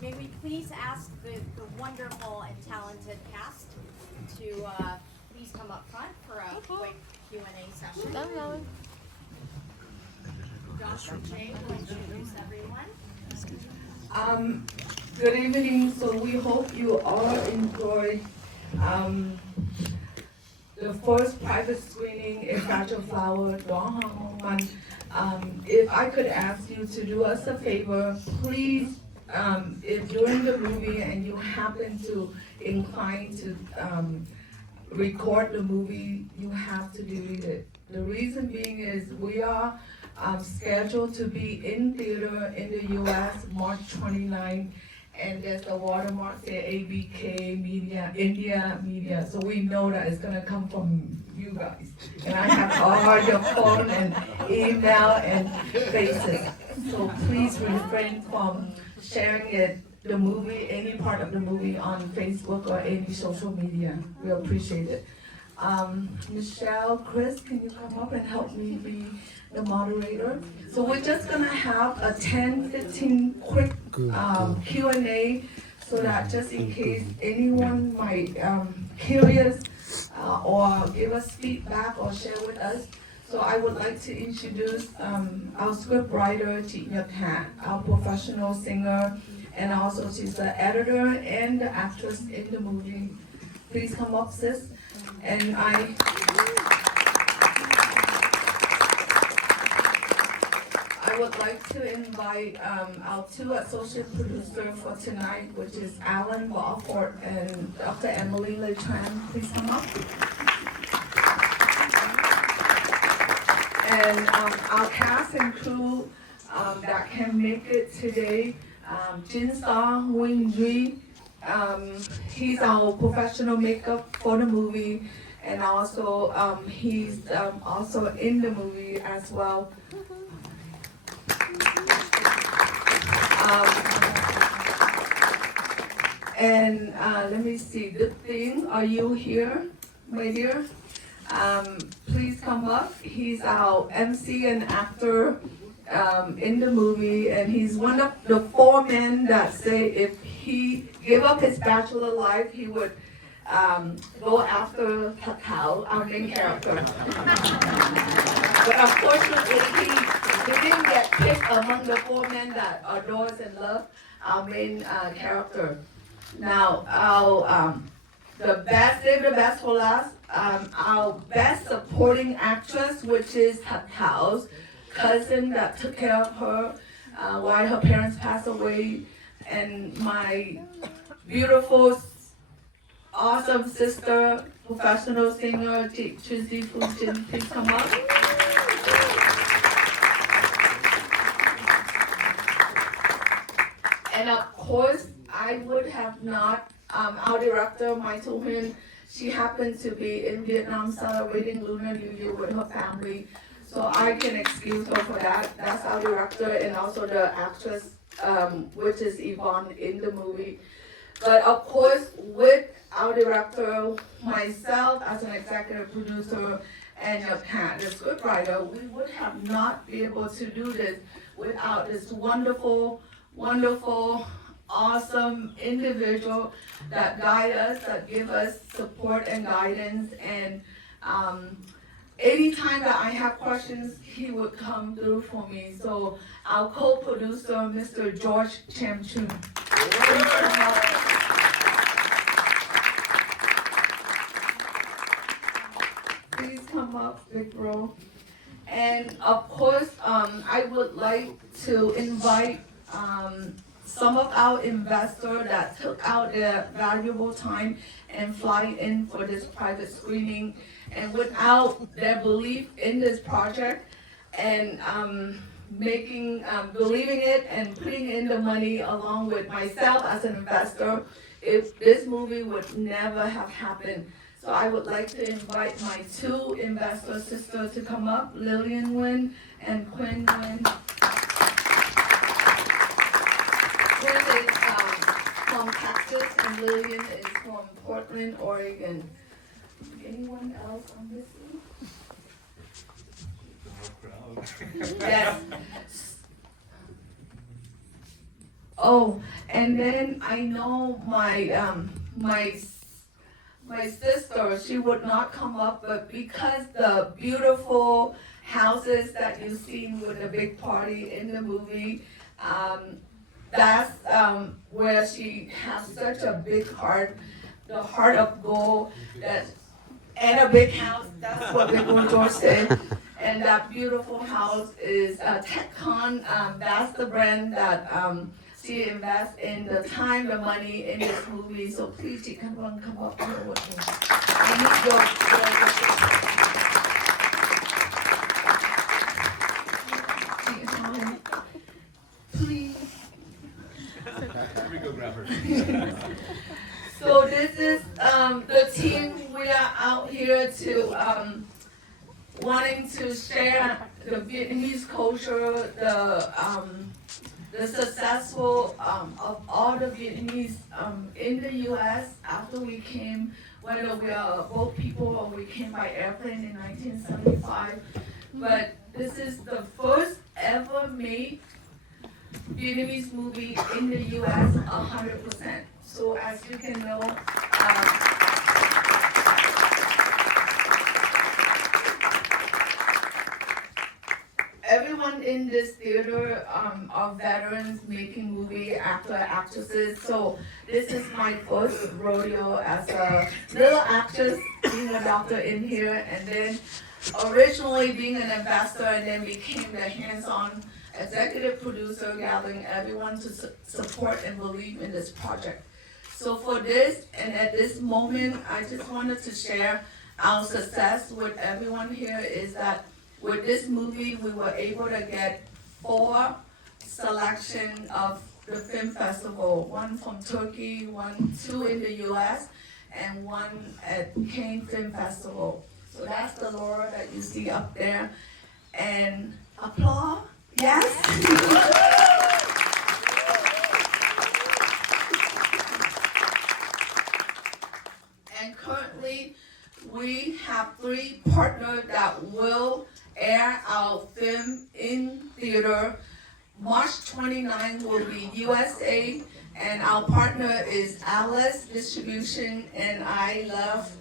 May we please ask the wonderful and talented cast to please come up front for a quick Q&A session. Josh and Jay will introduce everyone. Good evening. So we hope you all enjoyed the first private screening in Fragile Flower, Dong Hong Man. If I could ask you to do us a favor, please, if during the movie and you happen to incline to record the movie, you have to delete it. The reason being is we are scheduled to be in theater in the US March 29, and there's the watermark say ABK Media, India Media, so we know that it's gonna come from you guys. And I have all your phone and email and faces. So please refrain from sharing it, the movie, any part of the movie on Facebook or any social media. We appreciate it. Michelle, Chris, can you come up and help me be the moderator? So we're just gonna have a 10-15 quick Q&A so that just in case anyone might curious or give us feedback or share with us. So I would like to introduce our script writer, Chị Nhật Hạ, our professional singer, and also she's the editor and the actress in the movie. Please come up, sis. And I would like to invite our two associate producers for tonight, which is Alan Balford and Dr. Emily Letran. Please come up. And our cast and crew that can make it today, Jin Sa Wing Dui. He's our professional makeup for the movie, and also he's also in the movie as well. And let me see, Good Thing, are you here, my dear? Please come up. He's our MC and actor in the movie, and he's one of the 4 men that say if he gave up his bachelor life, he would go after Kakao, our main character. But unfortunately, he didn't get picked among the 4 men that adores and love our main character. Now, save the best for last, our best supporting actress, which is Kakao's cousin that took care of her while her parents passed away, and my beautiful, awesome sister, professional singer, Chuzi Fujin. Please come up. And of course, I would have not, our director, Mai Tu Huynh, she happened to be in Vietnam celebrating Lunar New Year with her family. So I can excuse her for that. That's our director and also the actress, which is Yvonne in the movie. But of course, with our director, myself as an executive producer, and Pat, the scriptwriter, we would have not been able to do this without this wonderful, wonderful, awesome individual that guide us, that give us support and guidance. And anytime that I have questions, he would come through for me. So our co-producer, Mr. George Chamchun. Please come up, big bro. And of course, I would like to invite some of our investors that took out their valuable time and fly in for this private screening. And without their belief in this project and believing it and putting in the money along with myself as an investor, if this movie would never have happened. So I would like to invite my 2 investor sisters to come up, Lillian Nguyen and Quinn Nguyen. Quinn is from Texas and Lillian is from Portland, Oregon. Anyone else on this team? Yes. Oh, and then I know my sister, she would not come up, but because the beautiful houses that you've seen with the big party in the movie, that's where she has such a big heart, the heart of gold, that and a big house. That's what Big Old George said. And that beautiful house is TechCon. That's the brand that she invests in the time, the money in this movie. So please, you come up here with me. I need your please. Here we go, grab her. So this is the team. We are out here to wanting to share the Vietnamese culture, the successful of all the Vietnamese in the U.S. after we came, whether we are boat people or we came by airplane in 1975. But this is the first ever made Vietnamese movie in the U.S. 100%. So as you can know, everyone in this theater are veterans making movie, actor, actresses. So this is my first rodeo as a little actress, being a doctor in here, and then originally being an ambassador, and then became the hands-on executive producer, gathering everyone to support and believe in this project. So for this, and at this moment, I just wanted to share our success with everyone here is that with this movie, we were able to get 4 selection of the film festival, 1 from Turkey, 2 in the US, and 1 at Cannes Film Festival. So that's the Laura that you see up there. And applause, yes? And currently, we have 3 partners that will air our film in theater. March 29 will be USA, and our partner is Alice Distribution, and I love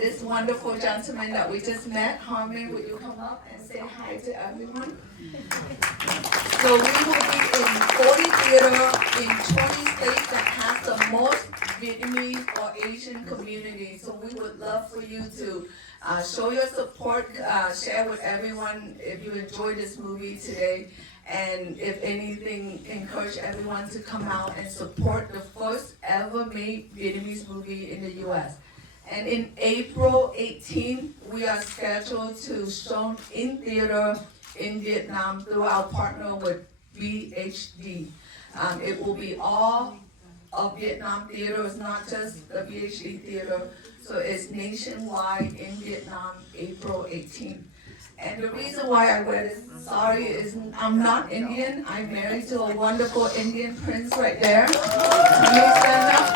this wonderful gentleman that we just met. Harmon, would you come up and say hi to everyone? So we will be in 40 theater in 20 states that has the most Vietnamese or Asian community. So we would love for you to show your support, share with everyone if you enjoyed this movie today, and if anything, encourage everyone to come out and support the first ever made Vietnamese movie in the US. And in April 18th, we are scheduled to show in theater in Vietnam through our partner with VHD. It will be all of Vietnam theaters, not just the VHD theater. So it's nationwide in Vietnam, April 18th. And the reason why I wear this sari is I'm not Indian. I'm married to a wonderful Indian prince right there. Can you stand up?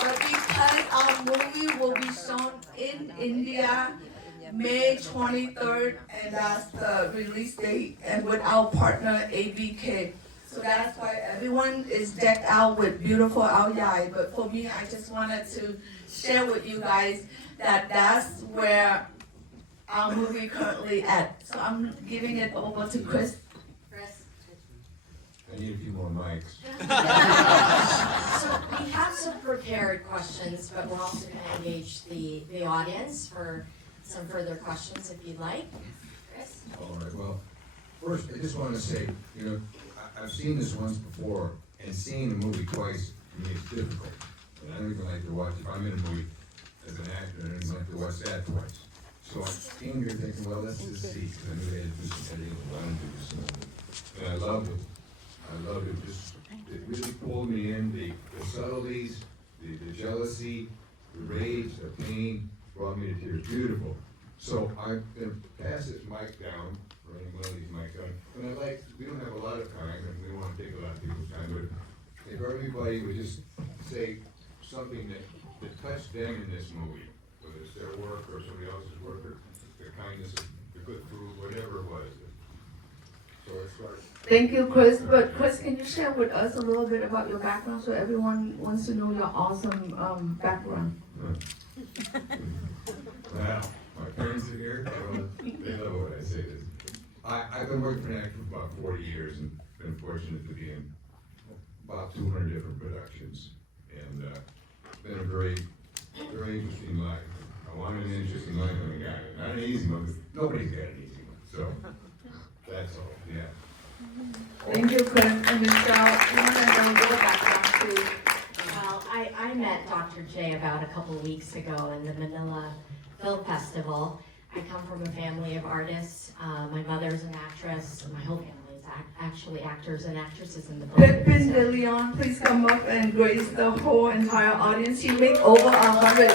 But because our movie will be shown in India, May 23rd, and that's the release date, and with our partner ABK. So that's why everyone is decked out with beautiful ao dai. But for me, I just wanted to share with you guys that that's where our movie currently at. So I'm giving it over to Chris. I need a few more mics. So we have some prepared questions, but we're also going to engage the audience for some further questions if you'd like. Chris? All right, well, first, I just want to say, I've seen this once before, and seeing the movie twice, to me, is difficult. And I don't even like to watch, if I'm in a movie as an actor, I don't even like to watch that twice. So I came here thinking, well, let's just see, because I knew they had to do some editing, I wanted to do this movie. And I loved it. I loved it. It really pulled me in. The subtleties, the jealousy, the rage, the pain brought me to tears. Beautiful. So I'm going to pass this mic down, or any one of these mics down. And we don't have a lot of time, and we don't want to take a lot of people's time, but if everybody would just say something that touched them in this movie, whether it's their work or somebody else's work, or their kindness, the good food, whatever it was. Thank you, Chris. But Chris, can you share with us a little bit about your background so everyone wants to know your awesome background? Wow, my parents are here, so they know what I say. I've been working for an actor for about 40 years and been fortunate to be in about 200 different productions. And been a very interesting life. I wanted an interesting life and I got it. Not an easy one, because nobody's got an easy one. So that's all, yeah. Thank you, Chris. And Michelle, you want to know your background too? Well, I met Dr. J about a couple of weeks ago in the Manila Film Festival. I come from a family of artists. My mother's an actress. My whole family is actually actors and actresses in the Pippin Philippines. De Leon, please come up and grace the whole entire audience. She made over 100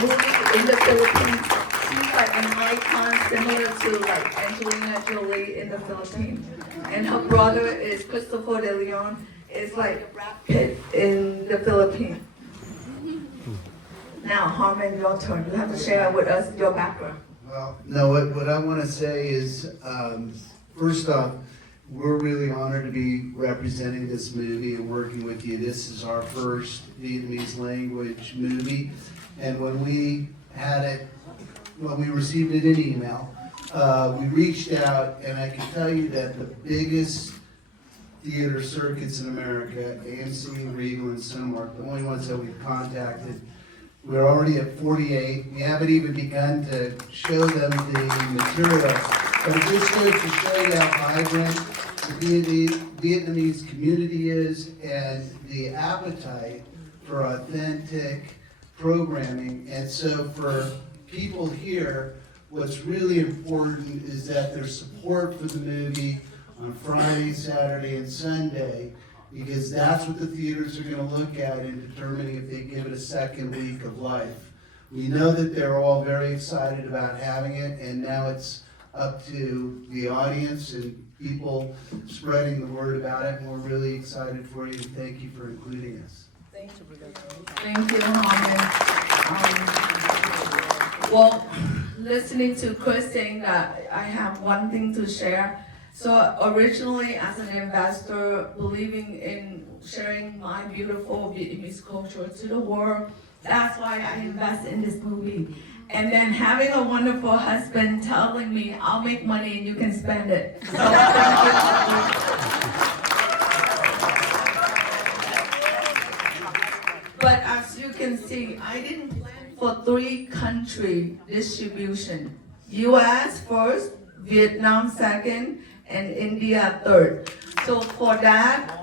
movies in the Philippines. She's like an icon similar to like Angelina Jolie in the Philippines. And her brother is Christopher De Leon, is like Brad Pitt in the Philippines. Now, Harmon, your turn. You have to share with us your background. Well, no, what I want to say is, first off, we're really honored to be representing this movie and working with you. This is our first Vietnamese language movie, and when we received it in email, we reached out, and I can tell you that the biggest theater circuits in America, AMC, Regal, and Cinemark, the only ones that we've contacted, we're already at 48. We haven't even begun to show them the material. But it just goes to show you how vibrant the Vietnamese community is and the appetite for authentic programming. And so for people here, what's really important is that there's support for the movie on Friday, Saturday, and Sunday, because that's what the theaters are going to look at in determining if they give it a second week of life. We know that they're all very excited about having it, and now it's up to the audience and people spreading the word about it, and we're really excited for you, and thank you for including us. Thank you, Harmon. Well, listening to Chris saying that, I have one thing to share. So originally, as an investor, believing in sharing my beautiful Vietnamese culture to the world, that's why I invest in this movie. And then having a wonderful husband telling me, I'll make money and you can spend it. So thank you. But as you can see, I didn't plan for 3-country distribution. US first, Vietnam second, and India third. So for that,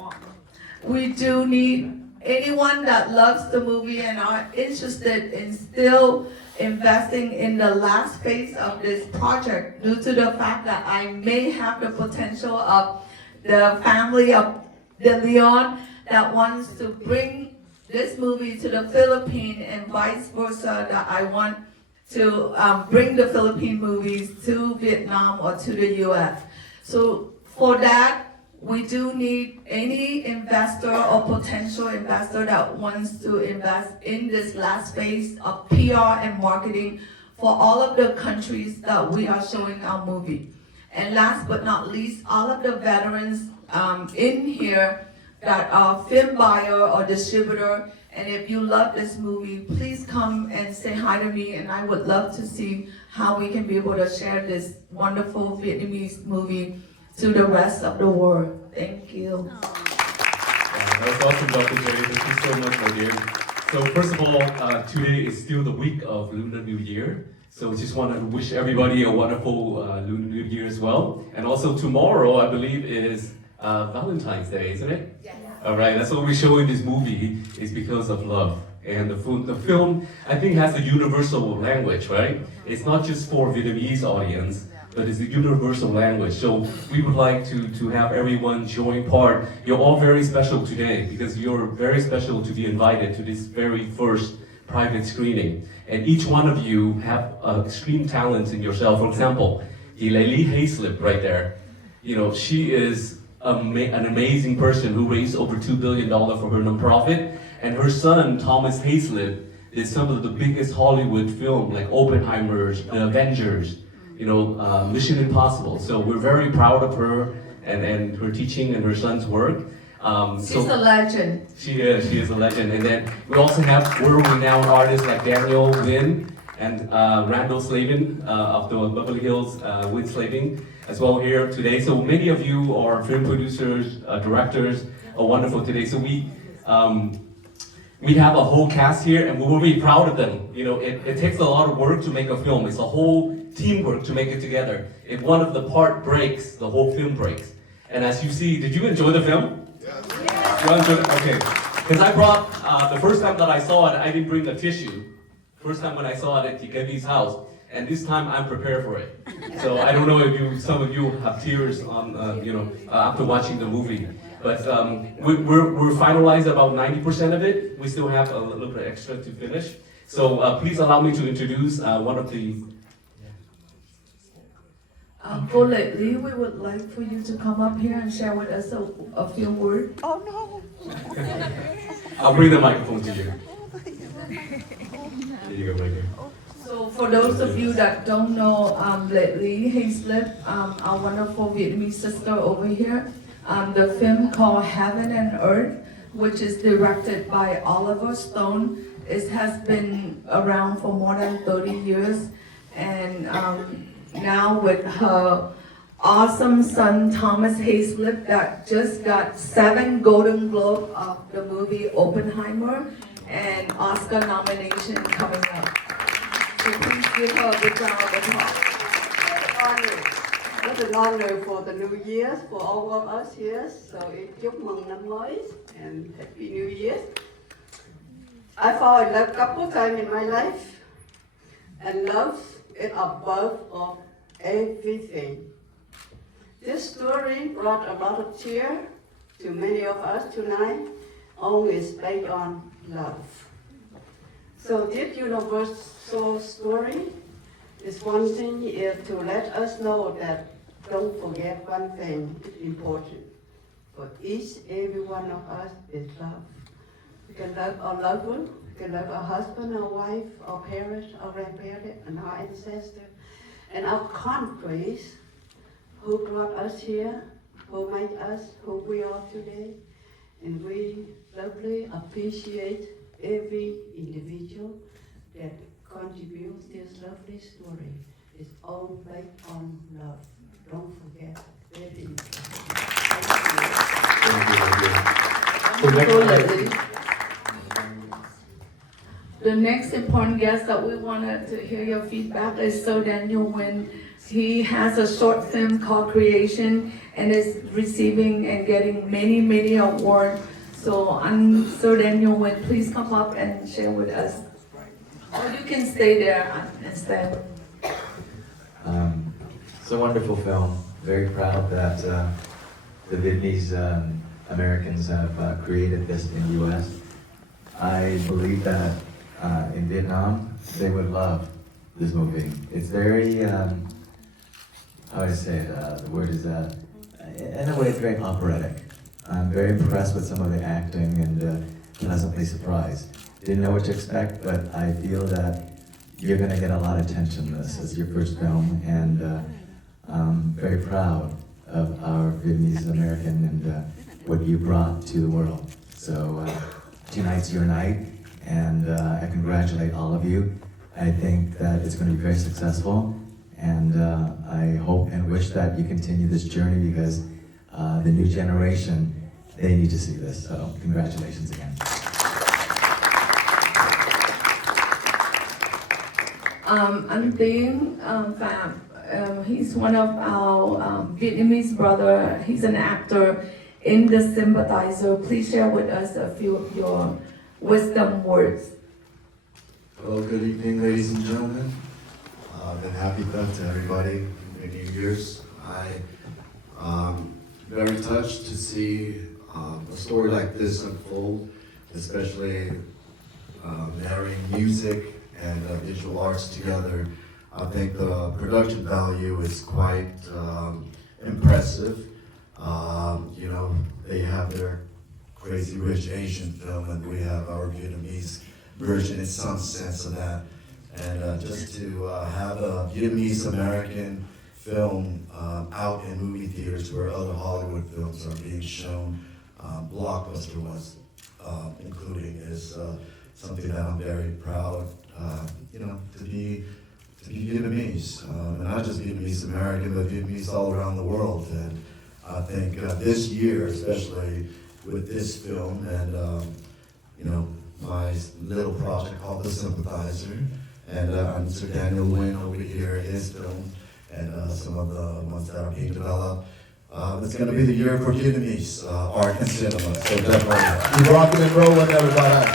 we do need anyone that loves the movie and are interested in still investing in the last phase of this project, due to the fact that I may have the potential of the family of De Leon that wants to bring this movie to the Philippines and vice versa, that I want to bring the Philippine movies to Vietnam or to the US. So for that, we do need any investor or potential investor that wants to invest in this last phase of PR and marketing for all of the countries that we are showing our movie. And last but not least, all of the veterans in here that are film buyer or distributor, and if you love this movie, please come and say hi to me, and I would love to see how we can be able to share this wonderful Vietnamese movie to the rest of the world. Thank you. That was awesome, Dr. J. Thank you so much, my dear. So first of all, today is still the week of Lunar New Year. So just want to wish everybody a wonderful Lunar New Year as well. And also tomorrow, I believe, is Valentine's Day, isn't it? Yes. All right, that's what we show in this movie, is because of love. And the film, I think, has a universal language, right? It's not just for Vietnamese audience, but it's a universal language. So we would like to have everyone join part. You're all very special today, because you're very special to be invited to this very first private screening. And each one of you have extreme talents in yourself. For example, Hileli Hayslip right there. You know, she is an amazing person who raised over $2 billion for her nonprofit. And her son, Thomas Hayslip, did some of the biggest Hollywood film, like Oppenheimer's, The Avengers, you know, Mission Impossible. So we're very proud of her, and her teaching and her son's work. She's a legend. She is a legend. And then we also have world-renowned artists like Daniel Wynn and Randall Slavin of the Beverly Hills Wynn Slavin as well here today. So many of you are film producers, directors, are wonderful today. So we have a whole cast here, and we're really proud of them. You know, it takes a lot of work to make a film. It's a whole teamwork to make it together. If one of the part breaks, the whole film breaks. And as you see, did you enjoy the film? Yes. You enjoyed it? Okay. Because I brought, the first time that I saw it, I didn't bring a tissue. First time when I saw it at Kevin's house, and this time I'm prepared for it. So I don't know if some of you have tears on, after watching the movie. But we're finalized about 90% of it. We still have a little bit extra to finish. So please allow me to introduce one of the. For lately, we would like for you to come up here and share with us a few words. Oh no! I'll bring the microphone to you. Here you go, right here. So for those of you that don't know lately, Hayslip, our wonderful Vietnamese sister over here, the film called Heaven and Earth, which is directed by Oliver Stone. It has been around for more than 30 years, and now with her awesome son Thomas Hayslip that just got 7 Golden Globe of the movie Oppenheimer and Oscar nomination coming up. So please give her a big round of applause. Rất an honor for the New Year for all of us here. So chúc mừng năm mới and Happy New Year. I fall in love a couple times in my life, and love is above of everything. This story brought a lot of cheer to many of us tonight. Only is based on love. So this universal story is one thing is to let us know that don't forget one thing important. For each every one of us is love. We can love our loved one, we can love our husband, our wife, our parents, our grandparents, and our ancestors, and our countries who brought us here, who made us who we are today. And we lovely appreciate every individual that contributes this lovely story. It's all based on love. Don't forget. Very important. The next important guest that we wanted to hear your feedback is Sir Daniel Wynn. He has a short film called Creation and is receiving and getting many awards. So Sir Daniel Wynn, please come up and share with us. Or you can stay there instead. It's a wonderful film. Very proud that the Vietnamese Americans have created this in the U.S. I believe that in Vietnam, they would love this movie. It's very, how do I say it, the word is, in a way it's very operatic. I'm very impressed with some of the acting and pleasantly surprised. Didn't know what to expect, but I feel that you're gonna get a lot of attention in this as your first film, and I'm very proud of our Vietnamese American and what you brought to the world. So tonight's your night, and I congratulate all of you. I think that it's going to be very successful, and I hope and wish that you continue this journey because the new generation, they need to see this. So congratulations again. Anh Tiến Phạm, he's one of our Vietnamese brother. He's an actor in The Sympathizer. Please share with us a few of your wisdom words. Hello, good evening, ladies and gentlemen. And happy birthday to everybody. Happy New Year's. I'm very touched to see a story like this unfold, especially marrying music and visual arts together. I think the production value is quite impressive. You know, they have their Crazy Rich Asian film, and we have our Vietnamese version in some sense of that. And just to have a Vietnamese American film out in movie theaters where other Hollywood films are being shown, blockbuster ones including, is something that I'm very proud, to be Vietnamese, and not just Vietnamese American, but Vietnamese all around the world. And I think this year, especially with this film and my little project called The Sympathizer, and Sir Daniel Nguyen over here, his film, and some of the ones that are being developed. It's going to be the year for Vietnamese art and cinema, so definitely. Keep rocking and rolling, everybody.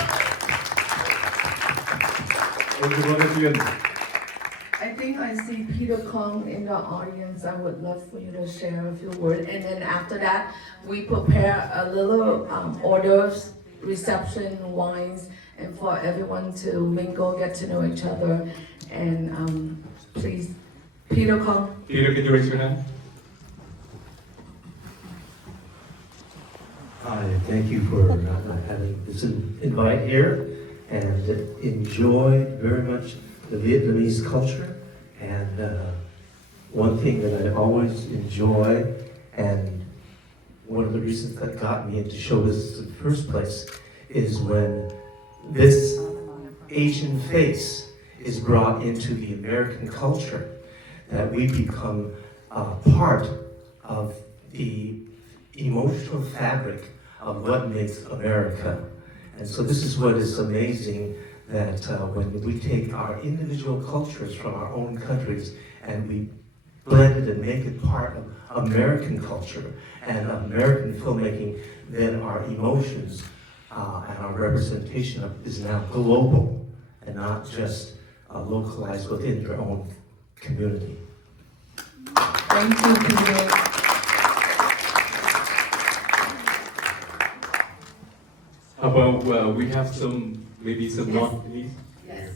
I think I see Peter Kong in the audience. I would love for you to share a few words. And then after that, we prepare a little hors d'oeuvres, reception, wines, and for everyone to mingle, get to know each other. And please, Peter Kong. Peter, can you raise your hand? Hi, thank you for having this invite here, and enjoy very much the Vietnamese culture. And one thing that I always enjoy, and one of the reasons that got me into show business in the first place, is when this Asian face is brought into the American culture, that we become part of the emotional fabric of what makes America. And so this is what is amazing, that when we take our individual cultures from our own countries and we blend it and make it part of American culture and American filmmaking, then our emotions and our representation is now global and not just localized within your own community. Thank you, Peter. How about we have maybe some non-Vietnamese? Yes.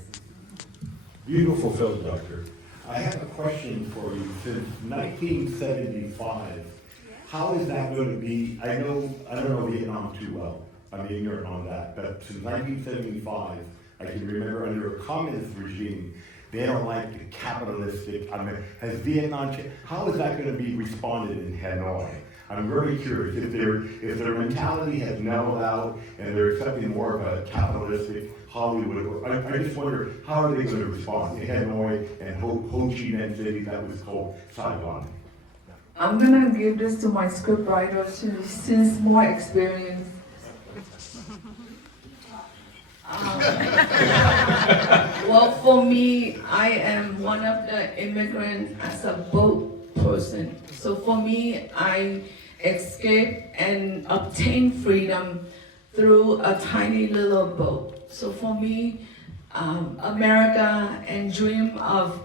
Beautiful film, Doctor. I have a question for you. Since 1975, how is that going to be? I don't know Vietnam too well. I'm ignorant on that. But since 1975, I can remember under a communist regime, they don't like the capitalistic. Has Vietnam changed? How is that going to be responded in Hanoi? I'm very curious if their mentality has mellowed out and they're accepting more of a capitalistic Hollywood. I just wonder, how are they going to respond to Hanoi and Ho Chi Minh City that was called Saigon? I'm gonna give this to my scriptwriter since more experience. Well, for me, I am one of the immigrants as a boat person. So for me, I escape and obtain freedom through a tiny little boat. So for me, America and dream of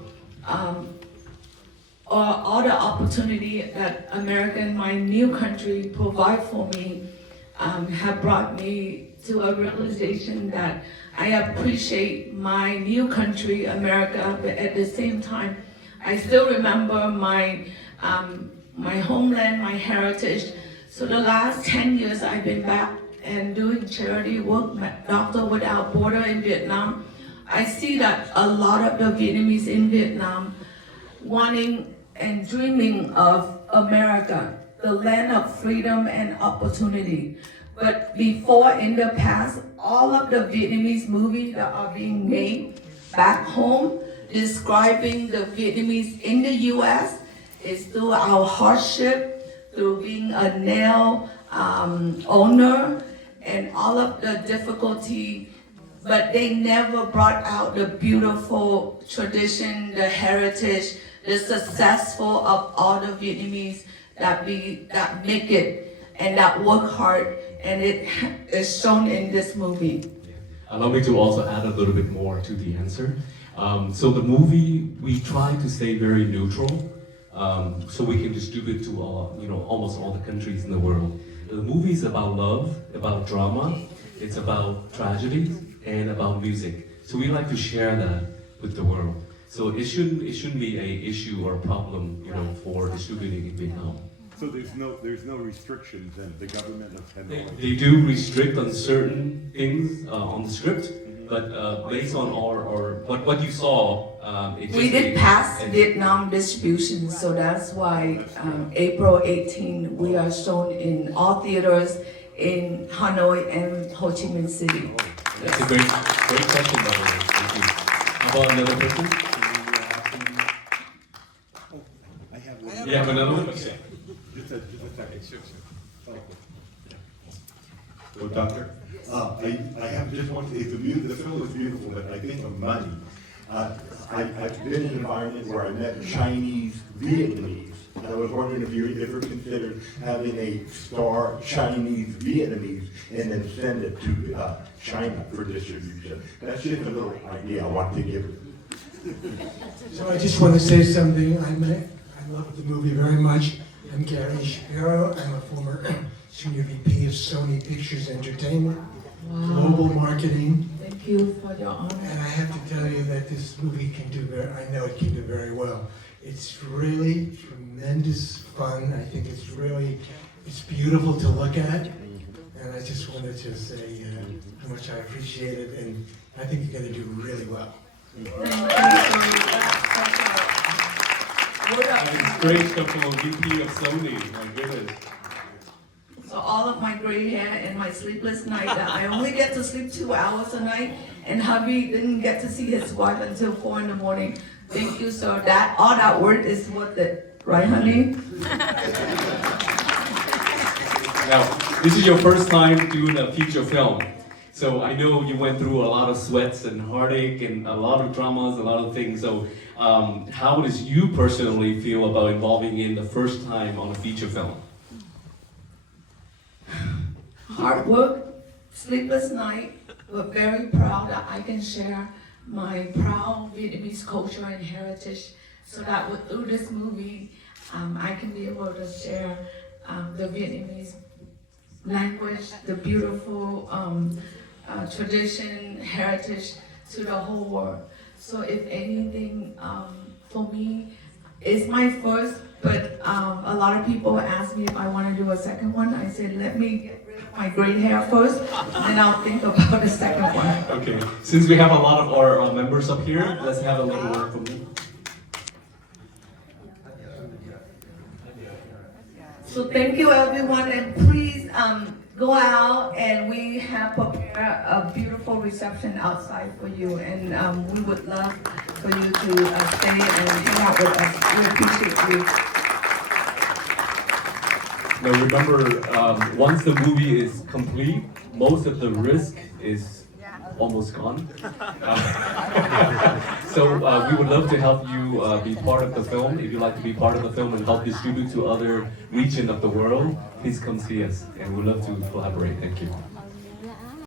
all the opportunity that America and my new country provide for me have brought me to a realization that I appreciate my new country, America, but at the same time, I still remember my homeland, my heritage. So the last 10 years I've been back and doing charity work, Doctor Without Border in Vietnam. I see that a lot of the Vietnamese in Vietnam wanting and dreaming of America, the land of freedom and opportunity. But before, in the past, all of the Vietnamese movies that are being made back home describing the Vietnamese in the US is through our hardship, through being a nail owner, and all of the difficulty, but they never brought out the beautiful tradition, the heritage, the successful of all the Vietnamese that make it and that work hard, and it is shown in this movie. Allow me to also add a little bit more to the answer. So the movie, we try to stay very neutral, so we can distribute to almost all the countries in the world. The movie is about love, about drama, it's about tragedy, and about music. So we like to share that with the world. So it shouldn't be an issue or a problem, for distributing in Vietnam. So there's no restrictions, and the government of Hanoi. They do restrict on certain things on the script, but based on our what you saw It We just- did pass Vietnam distribution, so that's why April 18, we are shown in all theaters in Hanoi and Ho Chi Minh City. That's a great question, by the way. Thank you. How about another person? You have another one? Okay. Just a second. So, Doctor, I have just one, the film is beautiful, but I think of money. I've been in an environment where I met Chinese Vietnamese, and I was wondering if you ever considered having a star Chinese Vietnamese and then send it to China for distribution. That's just a little idea I want to give you. So I just want to say something. I love the movie very much. I'm Gary Shapiro. I'm a former Senior VP of Sony Pictures Entertainment, Global Marketing. Thank you for your honor. And I have to tell you that this movie I know it can do very well. It's really tremendous fun. I think it's beautiful to look at. And I just wanted to say how much I appreciate it, and I think you're going to do really well. It's great stuff from a VP of Sony. My goodness. So all of my gray hair and my sleepless night, I only get to sleep 2 hours a night, and hubby didn't get to see his wife until 4 in the morning. Thank you, so all that work is worth it, right, honey? Now, this is your first time doing a feature film. So I know you went through a lot of sweats and heartache and a lot of dramas, a lot of things. So how does you personally feel about involving in the first time on a feature film? Hard work, sleepless night, but very proud that I can share my proud Vietnamese culture and heritage, so that through this movie, I can be able to share the Vietnamese language, the beautiful tradition, heritage to the whole world. So if anything, for me, it's my first, but a lot of people ask me if I want to do a second one. I said, let me get rid of my gray hair first, and then I'll think about the second one. Okay, since we have a lot of our members up here, let's have a little word from you. So thank you everyone, and please go out, and we have prepared a beautiful reception outside for you, and we would love for you to stay and hang out with us. We appreciate you. Now remember, once the movie is complete, most of the risk is almost gone. So we would love to help you be part of the film. If you'd like to be part of the film and help distribute to other regions of the world, please come see us, and we'd love to collaborate. Thank you.